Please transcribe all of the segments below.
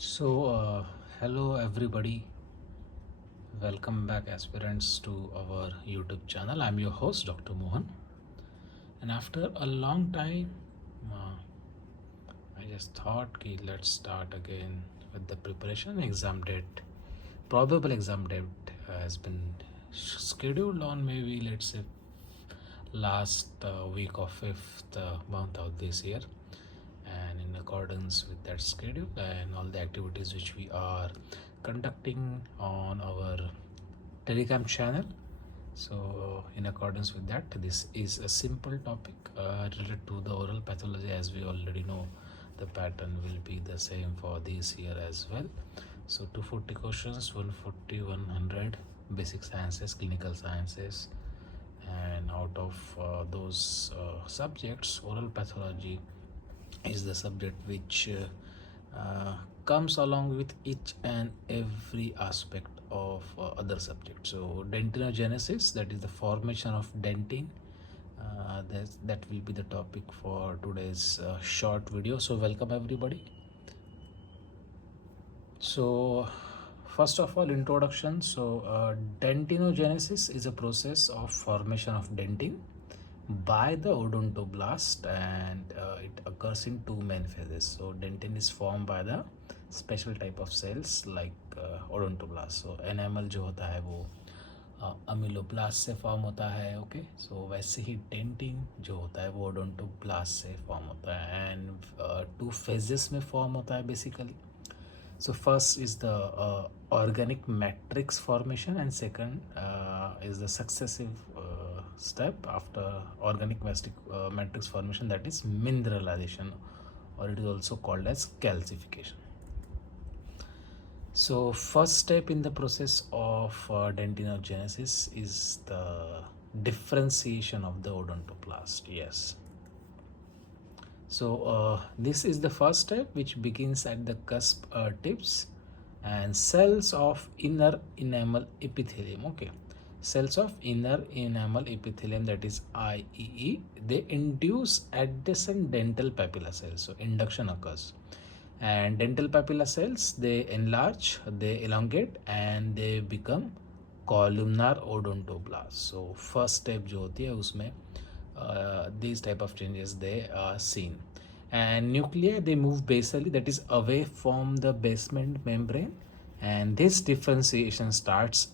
Hello everybody. Welcome back, aspirants, to our YouTube channel. I'm your host, Dr. Mohan. And after a long time, uh, I just thought, let's start again with the preparation. Exam date, probable exam date has been scheduled on maybe, let's say, last week of 5th month of this year. And in accordance with that schedule and all the activities which we are conducting on our Telegram channel, so in accordance with that, this is a simple topic related to the oral pathology. As we already know, the pattern will be the same for this year as well. So 240 questions, 140, 100 basic sciences, clinical sciences, and out of those subjects, oral pathology is the subject which comes along with each and every aspect of other subjects. So dentinogenesis, that is the formation of dentin, that will be the topic for today's short video. So welcome everybody. So first of all, introduction. So dentinogenesis is a process of formation of dentin by the odontoblast, and it occurs in two main phases. So dentin is formed by the special type of cells like odontoblast. So enamel जो होता है वो अमिलोब्लास्ट से form होता है. Okay, सो वैसे ही dentin जो होता है वो ओडोंटोब्लास्ट से फॉर्म होता है, एंड टू फेजेस में फॉर्म होता है basically. So first is the organic matrix formation, and second is the successive step after organic matrix formation, that is mineralization, or it is also called as calcification. So first step in the process of dentinogenesis is the differentiation of the odontoblast. Yes. So this is the first step, which begins at the cusp tips and cells of inner enamel epithelium. Okay, cells of inner enamel epithelium, that is IEE, they induce adjacent dental papilla cells. So induction occurs, and dental papilla cells, they enlarge, they elongate, and they become columnar odontoblasts. So first step जो होती है उसमें these type of changes they are seen. And nuclei, they move basally, that is away from the basement membrane, and this differentiation starts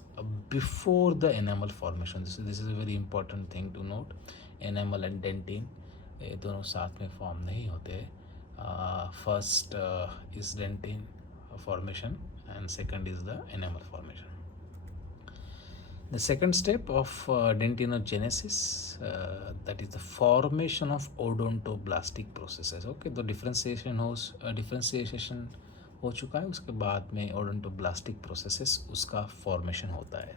before the enamel formation. So this is a very important thing to note. Enamel and dentin ये दोनों साथ में form नहीं होते. First is dentin formation, and second is the enamel formation. The second step of dentinogenesis, that is the formation of odontoblastic processes. Okay, तो differentiation हो चुका है, उसके बाद में odontoblastic processes उसका formation होता है.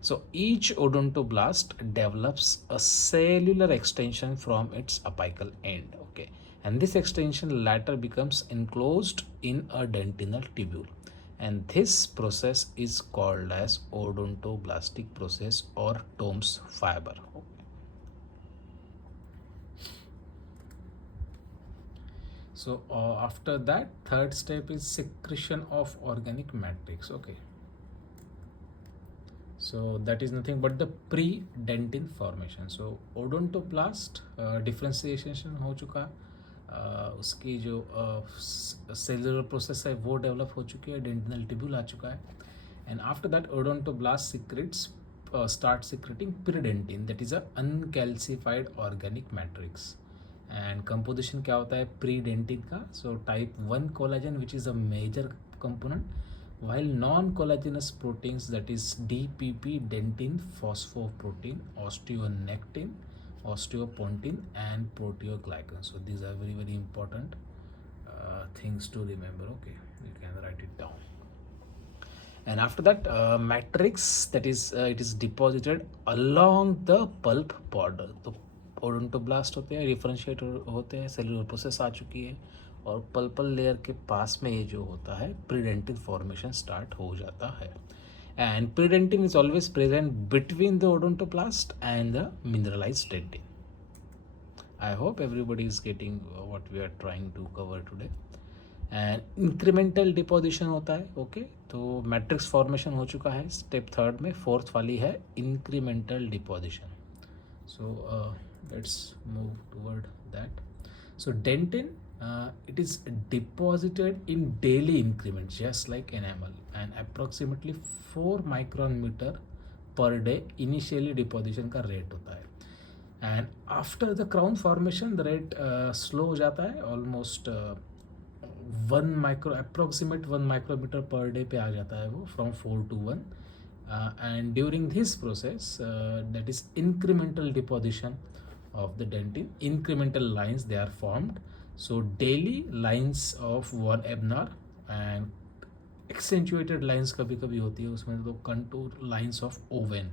So each odontoblast develops a cellular extension from its apical end. Okay, and this extension later becomes enclosed in a dentinal tubule, and this process is called as odontoblastic process or Tome's fiber. So after that, third step is secretion of organic matrix. Okay, so that is nothing but the pre-dentin formation. So odontoblast differentiation हो चुका, उसकी जो cellular process है वो develop हो चुकी है, डेंटिनल tubule आ चुका है, and after that odontoblast secretes start secreting predentin, that is a uncalcified organic matrix. And composition क्या होता है प्रीडेंटिन का? So type 1 collagen, which is a major component, while non-collagenous proteins, that is DPP, dentin, phosphoprotein, osteonectin, osteopontin, and proteoglycan. So these are very, very important things to remember. Okay, you can write it down. And after that, matrix, that is it is deposited along the pulp border. तो odontoblast होते हैं, differentiate होते हैं, cellular process आ चुकी है, और पल्पल layer के पास में ये जो होता है प्रीडेंटिन फॉर्मेशन स्टार्ट हो जाता है. And predentin is always present between the odontoblast and the mineralized dentin. I hope everybody is getting what we are trying to cover today. And incremental deposition होता है. ओके, तो मैट्रिक्स फॉर्मेशन हो चुका है step third में. Fourth वाली है incremental deposition. So let's move toward that. So dentin, it is deposited in daily increments, just like enamel, and approximately 4 micron meter per day initially deposition का rate होता है. And after the crown formation the rate slow हो जाता है, almost 1 micrometer per day पे आ जाता है वो, from 4 to 1. And during this process, that is incremental deposition of the dentin, incremental lines they are formed. So daily lines of one abnar and accentuated lines kabhi kabhi hoti hai usme, तो contour lines of oven.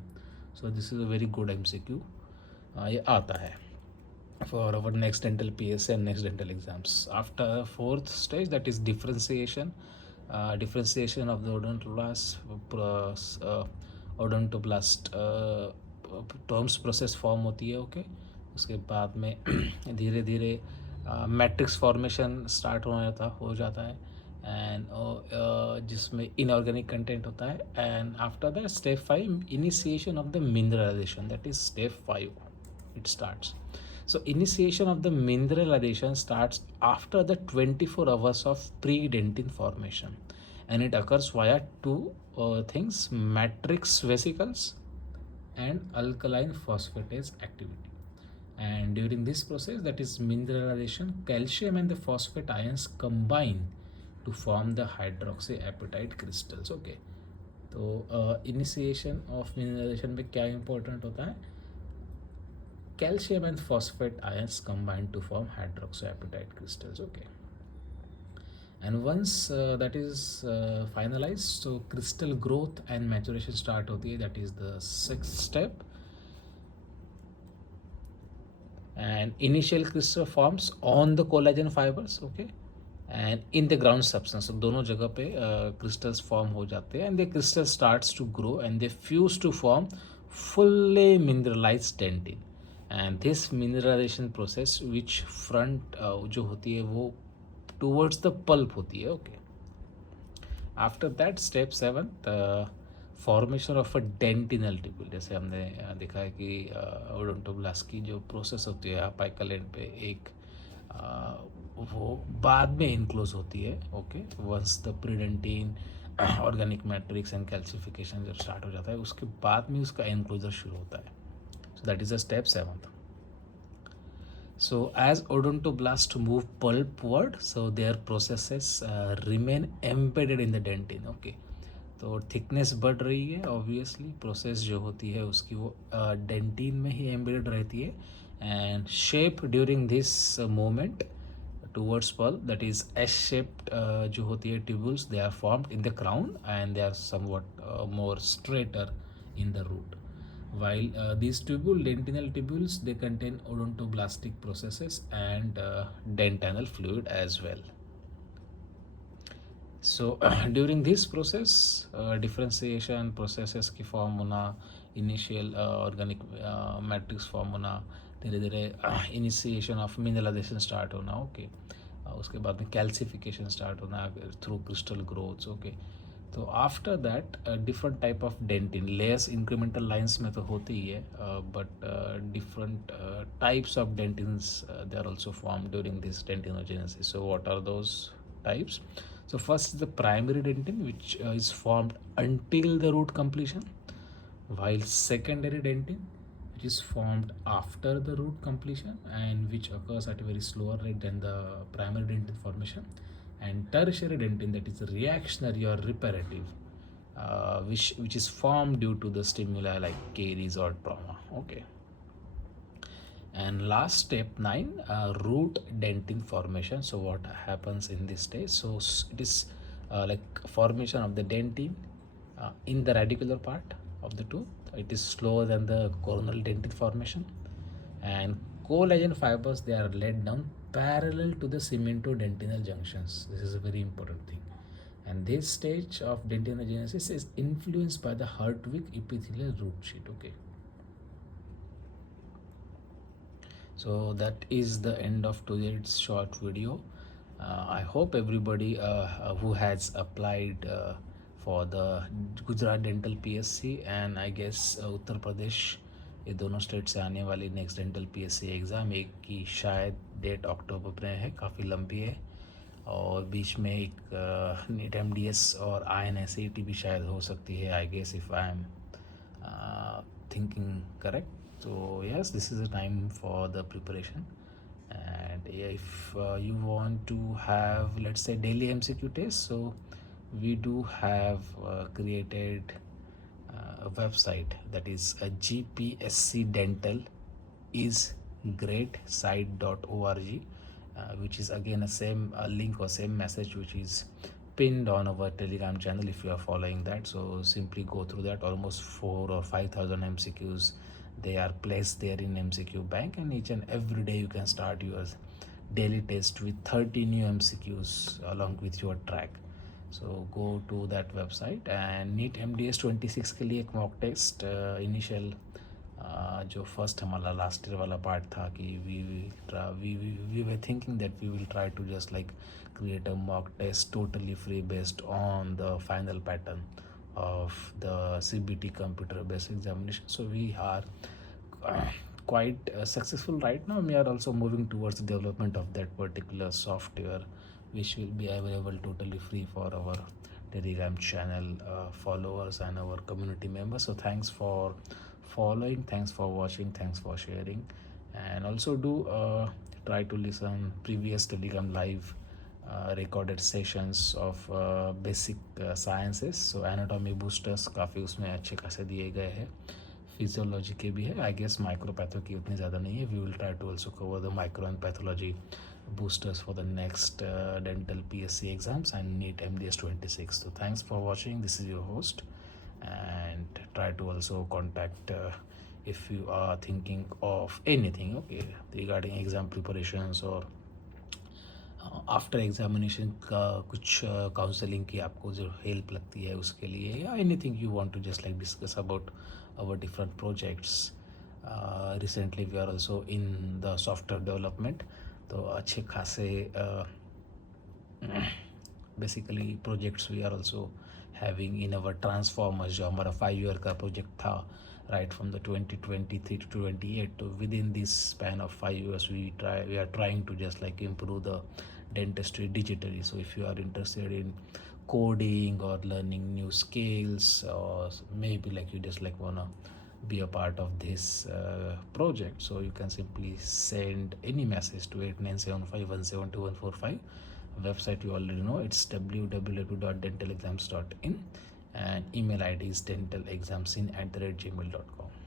So this is a very good MCQ. ये आता है for our next dental PSA and next dental exams. After fourth stage, that is differentiation. Differentiation of the odontoblast terms process form होती है. Okay, उसके बाद में धीरे धीरे मैट्रिक्स फॉर्मेशन स्टार्ट हो जाता है, एंड जिसमें इनऑर्गेनिक कंटेंट होता है. And after that step 5, initiation of the mineralization, that is step 5 it starts. So initiation of the mineralization starts after the 24 hours of pre-dentin formation, and it occurs via two things: matrix vesicles and alkaline phosphatase activity. And during this process, that is mineralization, calcium and the phosphate ions combine to form the hydroxyapatite crystals. Okay, तो initiation of mineralization में क्या important होता है? Calcium and phosphate ions combine to form hydroxyapatite crystals. Okay, and once that is finalized, so crystal growth and maturation start hoti hai, that is the 6th step. And initial crystal forms on the collagen fibers. Okay, and in the ground substance, so दोनों जगह पे crystals form हो जाते हैं, and the crystal starts to grow and they fuse to form fully mineralized dentin. And this mineralization process which front जो होती है वो towards the pulp होती है. Okay, after that step 7, formation of a dentinal tubule. जैसे हमने देखा है कि ओडोंटोब्लास्ट की जो प्रोसेस होती है अपाइकल एंड पे एक वो बाद में इनक्लोज होती है. Okay, once the predentin organic matrix and calcification जब स्टार्ट हो जाता है उसके बाद में उसका एनक्लोजर शुरू होता है. So that is the step 7th. So as odontoblasts move pulpward, so their processes remain embedded in the dentin. Okay, तो थिकनेस बढ़ रही है, ऑब्वियसली प्रोसेस जो होती है उसकी वो डेंटिन में ही एम्बेडेड रहती है. And shape during this moment towards pulp, that is S shaped जो होती है tubules, they are formed in the crown and they are somewhat more straighter in the root. While these dentinal tubules, they contain odontoblastic processes and dentinal fluid as well. So during this process, differentiation processes की form होना, initial organic matrix form होना, धीरे धीरे initiation of mineralization start होना. Okay, उसके बाद में calcification start होना थ्रू क्रिस्टल ग्रोथ्स. ओके, तो after that different type of dentin layers incremental lines में तो होती ही है, but different types of dentins they are also form during this dentinogenesis. So what are those types? So first is the primary dentin, which is formed until the root completion, while secondary dentin, which is formed after the root completion and which occurs at a very slower rate than the primary dentin formation, and tertiary dentin, that is reactionary or reparative, which is formed due to the stimuli like caries or trauma. Okay, and last step 9, root dentin formation. So what happens in this stage? So it is like formation of the dentin in the radicular part of the tooth. It is slower than the coronal dentin formation, and collagen fibers, they are laid down parallel to the cemento-dentinal junctions. This is a very important thing, and this stage of dentinogenesis is influenced by the Hertwig epithelial root sheet. Okay, so that is the end of today's short video. I hope everybody who has applied for the Gujarat dental PSC and I guess Uttar Pradesh, ये दोनों state से आने वाली next dental PSC exam, एक की शायद date October में है, काफ़ी लंबी है, और बीच में एक नीट एमडीएस और आईएनएसईटी भी शायद हो सकती है, I guess if I am thinking correct. So yes, this is a time for the preparation. And if you want to have, let's say, daily MCQ test, so we do have created a website, that is a GPSC Dental is great site.org, which is again a same link or same message which is pinned on our Telegram channel if you are following that. So simply go through that. Almost 4 or 5,000 MCQs they are placed there in MCQ bank, and each and every day you can start your daily test with 30 new MCQs along with your track. So go to that website. And NEET MDS 26 के लिए एक mock test initial जो first हमारा last year वाला पार्ट था कि we were thinking that we will try to just like create a mock test totally free based on the final pattern of the CBT computer based examination. So we are quite successful right now. We are also moving towards the development of that particular software which will be available totally free for our Telegram channel followers and our community members. So thanks for following, thanks for watching, thanks for sharing, and also do try to listen previous Telegram live recorded sessions of basic sciences. So anatomy boosters काफ़ी उसमें अच्छे खासे दिए गए हैं, physiology के भी है, आई गेस माइक्रोपैथो की उतनी ज़्यादा नहीं है. We will try to also cover the micro and pathology boosters for the next dental PSC exams and NEET MDS 26. So thanks for watching. This is your host, and try to also contact if you are thinking of anything, okay, regarding exam preparations or after examination का कुछ counselling की आपको जो help लगती है उसके लिए, या anything you want to just like discuss about our different projects. Recently we are also in the software development, तो अच्छे खासे basically projects we are also having in our transformers, जो हमारा 5 ईयर का प्रोजेक्ट था, right from the 2023 to 28. So within this span of 5 years we are trying to just like improve the dentistry digitally. So if you are interested in coding or learning new skills, or maybe like you just like wanna be a part of this project, so you can simply send any message to 8975172145. Website you already know, it's www.dentalexams.in, and email ID is dentalexamsin@gmail.com.